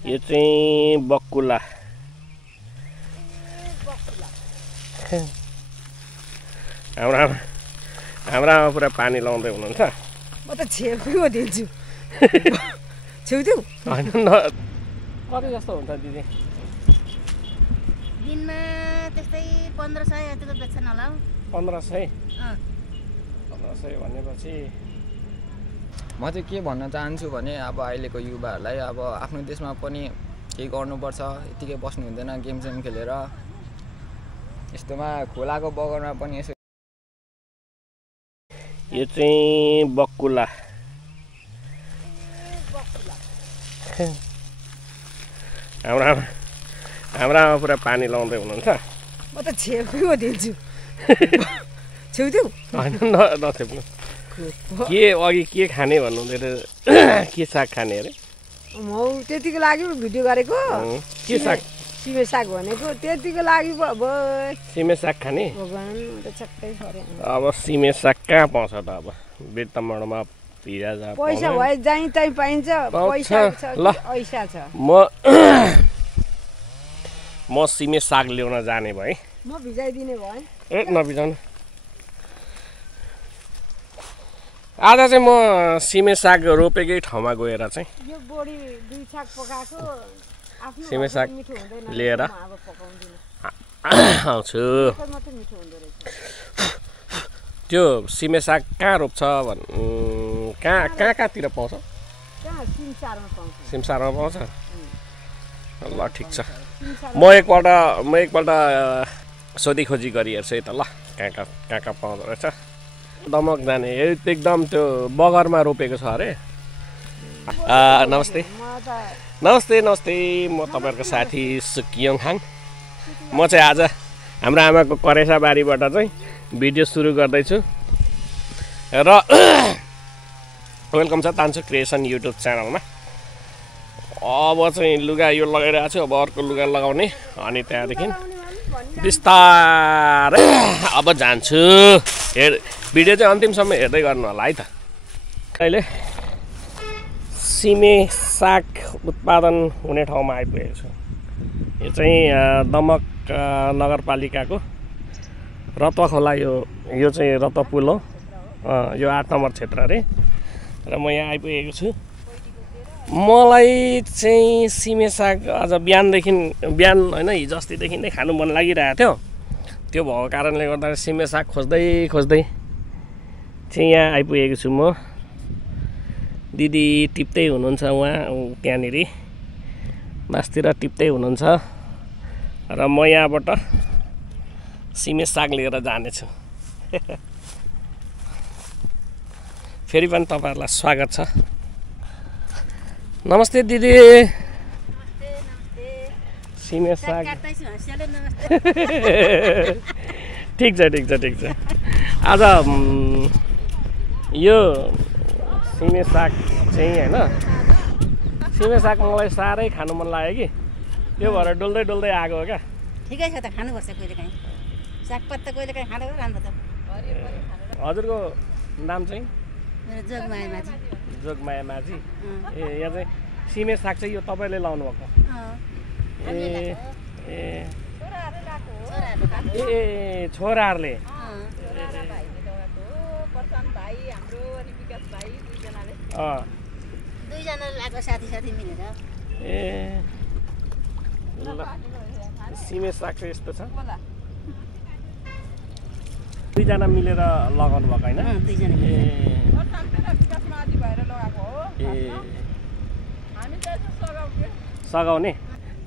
यो चाहिँ बकुला हाम्रो आमा पुरा पानी लाउँदै हुनुहुन्छ। म त छेउ दिन्छु छेउ होइन कति जस्तो हुन्छ दिदी? दिनमा त्यस्तै 1500 जतिको बेच्छन् होला। 1500 भनेपछि म चाहिँ के भन्न चाहन्छु भने अब अहिलेको युवाहरूलाई अब आफ्नो देशमा पनि केही गर्नुपर्छ, यतिकै बस्नु हुँदैन गेम सेम खेलेर। यस्तोमा खोलाको बगरमा पनि यसो यो चाहिँ बकुला हाम्रो आमा पुरा पानी लाउँदै हुनुहुन्छ। म त छेउ दिन्छु छेउ होइन नछेप्नु। के अघि के खाने भन्नुहुँदै के साग खाने अरे? म त्यतिको लागि भिडियो गरेको के साग? सिमे साग भनेको त्यतिको लागि अब सिमे साग खाने? भगवान त छक्कै परे। अब सिमे साग कहाँ पाउँछ त? अब बेतमडमा पिराजा पैसा भए जहीँ तहीँ पाइन्छ। पैसा छ ल पैसा छ। म सिमे साग ल्याउन जाने भएँ। म भिजाइदिने भएँ। ए नभिजाउनु। आज चाहिँ म सिमे साग रोपेकै ठाउँमा गएर चाहिँ यो बोडी दुई साग पकाएको आफ्नो सिमे साग मिठो हुँदैन लिएर अब पकाउँदिन। आउँछु। मात्रै मिठो हुँदो रहेछ। त्यो सिमे साग कहाँ रोप्छ कहाँतिर पाउँछ? कहाँ सिमसारमा पाउँछ। सिमसारमा पाउँछ? ल ठिक छ। म एकपल्ट सोधी खोजी गरी हेर्छु है त। ल कहाँ पाउँदो रहेछ। दमक जाने एकदम त्यो बगरमा रोपेको छ अरे। नमस्ते नमस्ते। म तपाईँहरूको साथी सुकियोङ खाङ। म चाहिँ आज हाम्रो आमाको करेसा बारीबाट चाहिँ भिडियो सुरु गर्दैछु र वेलकम छ तान्सु क्रिएसन युट्युब च्यानलमा। अब चाहिँ लुगा यो लगाइरहेको छु, अब अर्को लुगा लगाउने, अनि त्यहाँदेखि बिस्तारै अब जान्छु। भिडियो चाहिँ अन्तिमसम्म हेर्दै गर्नु होला है त। अहिले सिमे साग उत्पादन हुने ठाउँमा आइपुगेको छु। यो चाहिँ दमक नगरपालिकाको रत्वा खोला, यो चाहिँ रत्वा पुल हो। यो 8 नम्बर क्षेत्र अरे। र म यहाँ आइपुगेको छु। मलाई चाहिँ सिमे साग आज बिहान होइन हिजो अस्तिदेखि नै खानु मन लागिरहेको थियो। त्यो भएको कारणले गर्दा सिमे साग खोज्दै चाहिँ यहाँ आइपुगेको छु म। दिदी टिप्दै हुनुहुन्छ, उहाँ त्यहाँनिर मासतिर टिप्दै हुनुहुन्छ र म यहाँबाट सिमे साग लिएर जानेछु। फेरि पनि तपाईँहरूलाई स्वागत छ। नमस्ते दिदी। सिमे साग ठिक छ। आज यो सिमे साग चाहिँ होइन, सिमे साग मलाई साह्रै खानु मन लाग्यो कि, त्यो भएर डुल्दै आएको हो क्या। ठिकै छ त, खानुपर्छ कहिलेकाहीँ। सागपात त कहिलेकाहीँ खानु राम्रो त। हजुरको नाम चाहिँ? मेरो जोगमाया माझी। जोगमाया माझी। ए यहाँ चाहिँ सिमे साग चाहिँ यो तपाईँले लाउनु भएको? ए छोराहरूले। दुईजनाले लगाएको साथी मिलेर। ए ल सिमे साग चाहिँ यस्तो छ। दुईजना मिलेर लगाउनु भएको होइन? दुईजना सघाउने।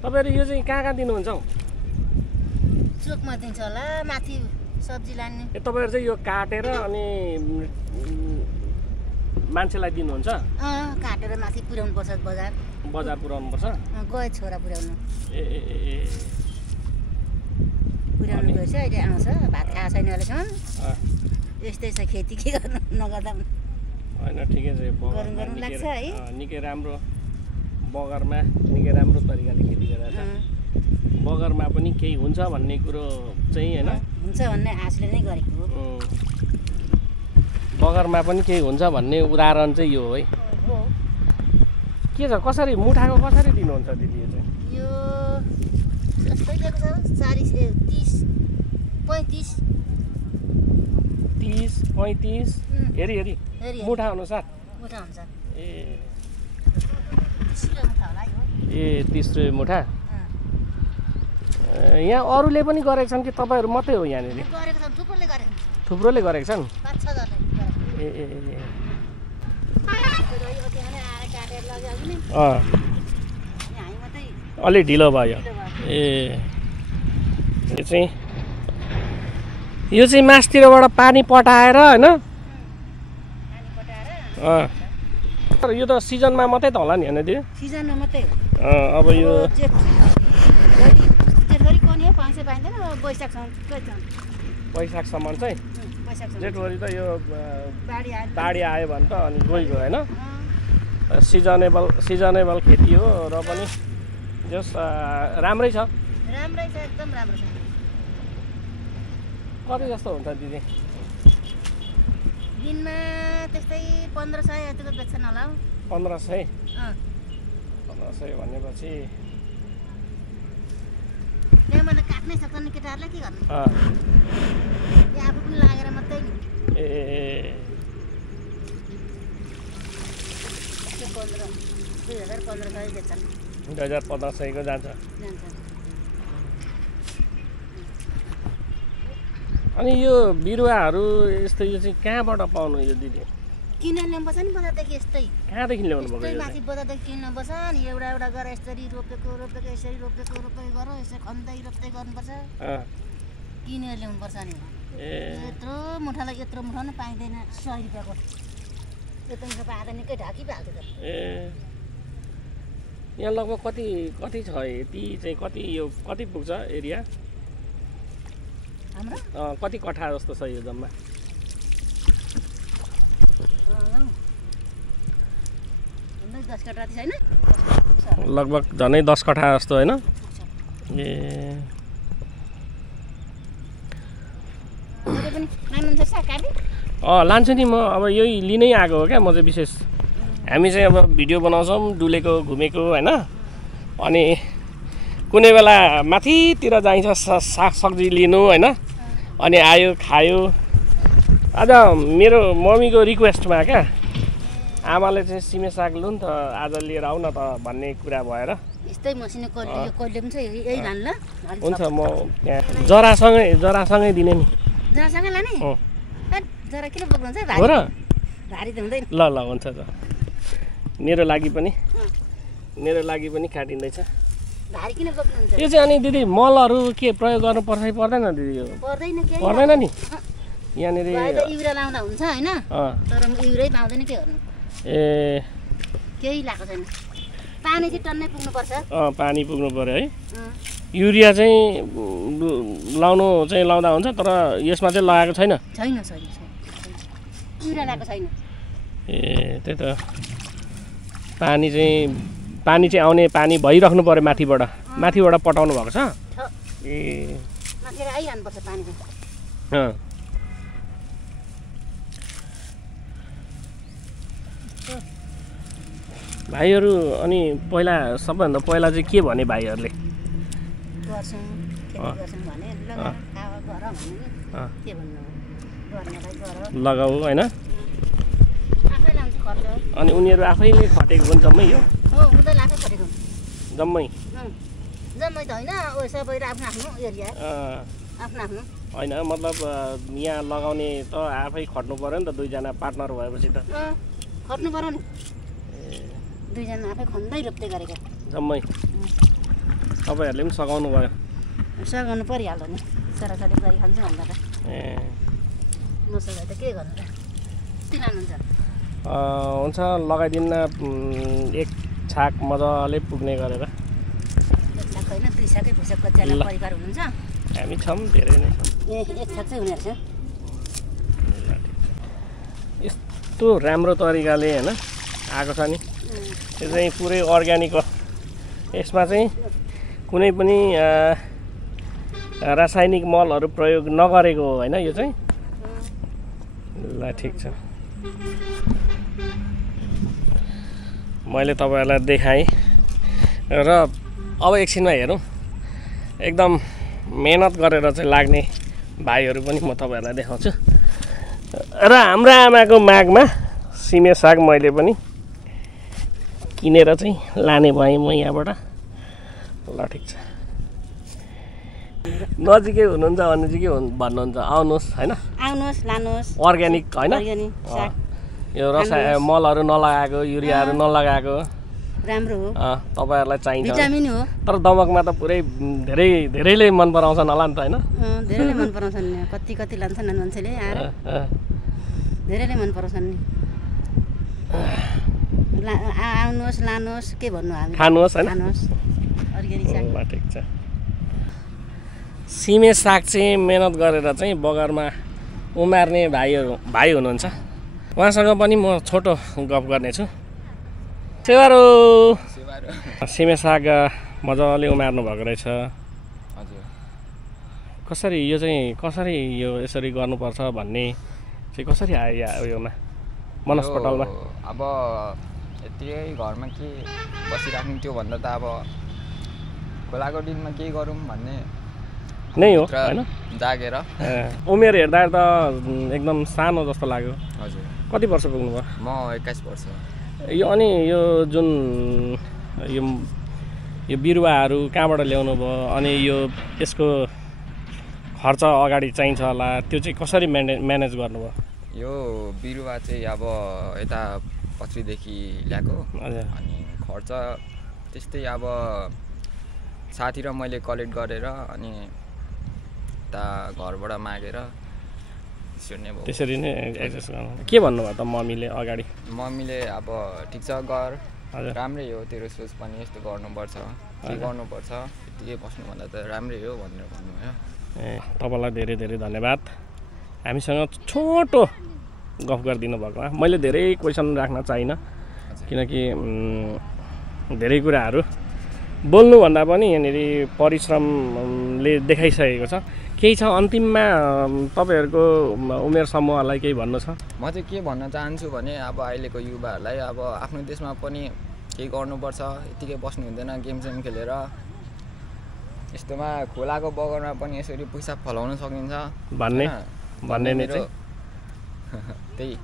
तपाईँहरू यो चाहिँ कहाँ दिनुहुन्छ हौ? चोकमा दिन्छ होला, माथि सब्जी लाने। ए तपाईँहरू चाहिँ यो काटेर अनि मान्छेलाई दिनुहुन्छ? काटेर माथि पुर्याउनु पर्छ बजार पुर्याउनु पर्छ। गए छोरा पुर्याउनु। ए पुर्याउनु गएछ, अहिले आउँछ। भात खाएको छैन अहिलेसम्म। यस्तै छ खेती, के गर्नु नगर्दा होइन ठिकै छ। गरौँ लाग्छ है। निकै राम्रो बगरमा निकै राम्रो तरिकाले खेती गरेर बगरमा पनि केही हुन्छ भन्ने कुरो चाहिँ होइन, हुन्छ भन्ने आशले नै गरेको हो। बगरमा पनि केही हुन्छ भन्ने उदाहरण चाहिँ यो हो है। के छ कसरी मुठाको कसरी दिनुहुन्छ दिदी यो चाहिँ यो जस्तै दिएको छ 40 30 35 30 35 हेरी हेरी मुठा अनुसार मुठा हुन्छ ए 30 रुपैयाँ मुठा होला यो ए 30 रुपैयाँ मुठा यहाँ अरूले पनि गरेका छन् कि तपाईँहरू मात्रै हो यहाँनिर गरेको छ थुप्रोले गरेको थुप्रोले गरेका छन् 5-6 जनाले ए अलि ढिलो भयो ए यो चाहिँ मासतिरबाट पानी पटाएर होइन यो त सिजनमा मात्रै त होला नि होइन दिदी सिजनमा मात्रै अब यो वैशाखसम्म चाहिँ जेठभरि त यो बाढी आयो भने त अनि गइगयो होइन सिजनेबल खेती हो र पनि जस राम्रै छ एकदम राम्रो छ कति जस्तो हुन्छ दिदी दिनमा त्यस्तै 1500 जतिको बेच्छन् होला 1500 भनेपछि त्यहाँबाट काट्नै सक्छन् केटाहरूले के गर्नु आफू पनि लागेर मात्रै नि ए 2000-1500 बेच्छन् 2000-1500 को जान्छ अनि यो बिरुवाहरू यस्तो यो चाहिँ कहाँबाट पाउनु यो दिदी किनेर ल्याउनुपर्छ नि बजारदेखि यस्तै कहाँदेखि ल्याउनु भएको यस्तै माथि बजारदेखि किन्नुपर्छ नि एउटा एउटा गरेर यसरी रोपेको यसरी रोपेको गर यसरी खन्दै रोप्दै गर्नुपर्छ किनेर ल्याउनुपर्छ नि यत्रो मुठालाई यत्रो मुठा पनि पाइँदैन 100 रुपियाँको यत्रो मुठा पाएर निकै ढाकी पाल्छ त यहाँ लगभग कति छ यति चाहिँ कति पुग्छ एरिया हाम्रो कति कठा जस्तो छ यो जम्मा लगभग झनै 10 कठा जस्तो होइन ए लान्छु नि म अब यही लिनै आएको हो क्या म चाहिँ विशेष हामी चाहिँ अब भिडियो बनाउँछौँ डुलेको घुमेको होइन अनि कुनै बेला माथितिर जाइन्छ सागसब्जी लिनु होइन अनि आयो खायो आज मेरो मम्मीको रिक्वेस्टमा क्या आमाले चाहिँ सिमे साग लु नि त आज लिएर आऊ न त भन्ने कुरा भएर यस्तै मसिनो कहिले पनि छ यही लान ल हुन्छ म यहाँ जरासँगै दिने नि जरासँगै लाने जरा किन बोक्नुहुन्छ हो र भारी त हुँदैन ल हुन्छ त मेरो लागि पनि काटिँदैछ भारी किन बोक्नुहुन्छ यो चाहिँ अनि दिदी मलहरू के प्रयोग गर्नुपर्छ कि पर्दैन दिदी यो पर्दैन नि यहाँनिर युरिया लाउँदा हुन्छ होइन तर युरिया पाउँदैन के गर्नु ए केही लगाएको छैन पानी चाहिँ टन्नै पुग्नुपर्छ पानी पुग्नु पर्यो है युरिया चाहिँ लाउँदा हुन्छ तर यसमा चाहिँ लगाएको छैन युरिया लगाएको छैन ए त्यही त पानी चाहिँ आउने पानी भइराख्नु पर्यो माथिबाट पटाउनु भएको छ ए माथिबाट आइहाल्नुपर्छ पानी भाइहरू अनि सबैभन्दा पहिला चाहिँ के भने भाइहरूले लगाऊ होइन अनि उनीहरू आफैले खटेको पनि जम्मै यो जम्मै त होइन सबैले आफ्नो एरिया आफ्नो होइन मतलब यहाँ लगाउने त आफै खट्नु पर्यो नि त दुईजना पार्टनर भएपछि त खट्नु पर्यो नि दुईजना आफै खन्दै रोप्दै गरेको जम्मै तपाईँहरूले पनि सघाउनु भयो सघाउनु परिहाल्यो नि छोराछोरी गरी खान्छ भन्दा त ए मसँग त के गर्नु त लानुहुन्छ हुन्छ लगाइदिन्न एक छाक मजाले पुग्ने गरेर एक छाक होइन 2 छाकै भुसक कच्चाला परिवार हुनुहुन्छ हामी छौँ धेरै नै एक छाक चाहिँ हुने रहेछ यस्तो राम्रो तरिकाले होइन आएको छ नि यो चाहिँ पुरै अर्ग्यानिक हो यसमा चाहिँ कुनै पनि रासायनिक मलहरू प्रयोग नगरेको हो होइन यो चाहिँ ल ठिक छ मैले तपाईँहरूलाई देखाएँ र अब एकछिनमा हेरौँ एकदम मेहनत गरेर चाहिँ लाग्ने भाइहरू पनि म तपाईँहरूलाई देखाउँछु र हाम्रा आमाको मागमा सिमे साग मैले पनि किनेर चाहिँ लाने भएँ म यहाँबाट ल ठिक छ नजिकै हुनुहुन्छ भने चाहिँ के भन्नुहुन्छ आउनुहोस् होइन आउनुहोस् लानुहोस् अर्ग्यानिक होइन यो मलहरू नलगाएको युरियाहरू नलगाएको राम्रो हो तपाईँहरूलाई चाहिन्छ भिटामिन हो तर दमकमा त पुरै धेरैले मन पराउँछन् होला नि त होइन धेरैले मन पराउँछन् नि कति लान्छन् मान्छेले आएर धेरैले मन पराउँछन् नि आउनुहोस् लानुहोस् के भन्नु हामी खानुहोस् होइन अर्ग्यानिक साग ठिक छ सिमे साग चाहिँ मेहनत गरेर चाहिँ बगरमा उमार्ने भाइ हुनुहुन्छ उहाँसँग पनि म छोटो गफ गर्नेछु सेवारो सिमे साग मजाले उमार्नु भएको रहेछ कसरी यो यसरी गर्नुपर्छ भन्ने चाहिँ कसरी आयो योमा मनस्पटलमा अब यतिकै घरमा के बसिराख्नु त्यो भन्दा त अब खोलाको दिनमा केही गरौँ भन्ने नै हो होइन जागेर उमेर हेर्दा त एकदम सानो जस्तो लाग्यो हजुर कति कति वर्ष पुग्नुभयो म 21 वर्ष यो अनि यो जुन यो बिरुवाहरू कहाँबाट ल्याउनु भयो अनि यो यसको खर्च अगाडि चाहिन्छ होला त्यो चाहिँ कसरी म्यानेज गर्नुभयो यो बिरुवा चाहिँ अब यता पछिदेखि ल्याएको अनि खर्च त्यस्तै अब साथी र मैले कलेक्ट गरेर अनि यता घरबाट मागेर त्यसरी नै एडजस्ट गर्नु के भन्नुभयो त मम्मीले अगाडि मम्मीले अब ठिक छ गर राम्रै हो तेरो सोच पनि यस्तो गर्नुपर्छ के गर्नुपर्छ यतिकै बस्नुभन्दा त राम्रै हो भनेर भन्नुभयो तपाईँलाई धेरै धेरै धन्यवाद हामीसँग छोटो गफ गरिदिनु भएकोमा मैले धेरै क्वेसन राख्न चाहिनँ किनकि धेरै कुराहरू बोल्नुभन्दा पनि यहाँनिर परिश्रमले देखाइसकेको छ केही छ अन्तिममा तपाईँहरूको उमेर समूहलाई केही भन्नु छ म चाहिँ के भन्न चाहन्छु भने अब अहिलेको युवाहरूलाई अब आफ्नो देशमा पनि केही गर्नुपर्छ यतिकै बस्नु हुँदैन गेम खेलेर यस्तोमा खोलाको बगरमा पनि यसरी पैसा फलाउन सकिन्छ भन्ने नै चाहिँ त्यही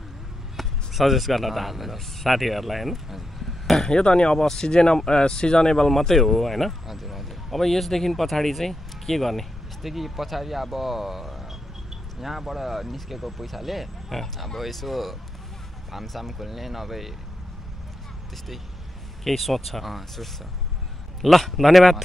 सजेस्ट गर्न चाहन्छु साथीहरूलाई होइन यो त अनि अब सिजनेबल मात्रै हो होइन हजुर हजुर अब यसदेखि पछाडि चाहिँ के गर्ने यस्तै पछाडि अब यहाँबाट निस्केको पैसाले अब यसो फार्मसाम खोल्ने नभए त्यस्तै केही सोच छ सोच छ ल धन्यवाद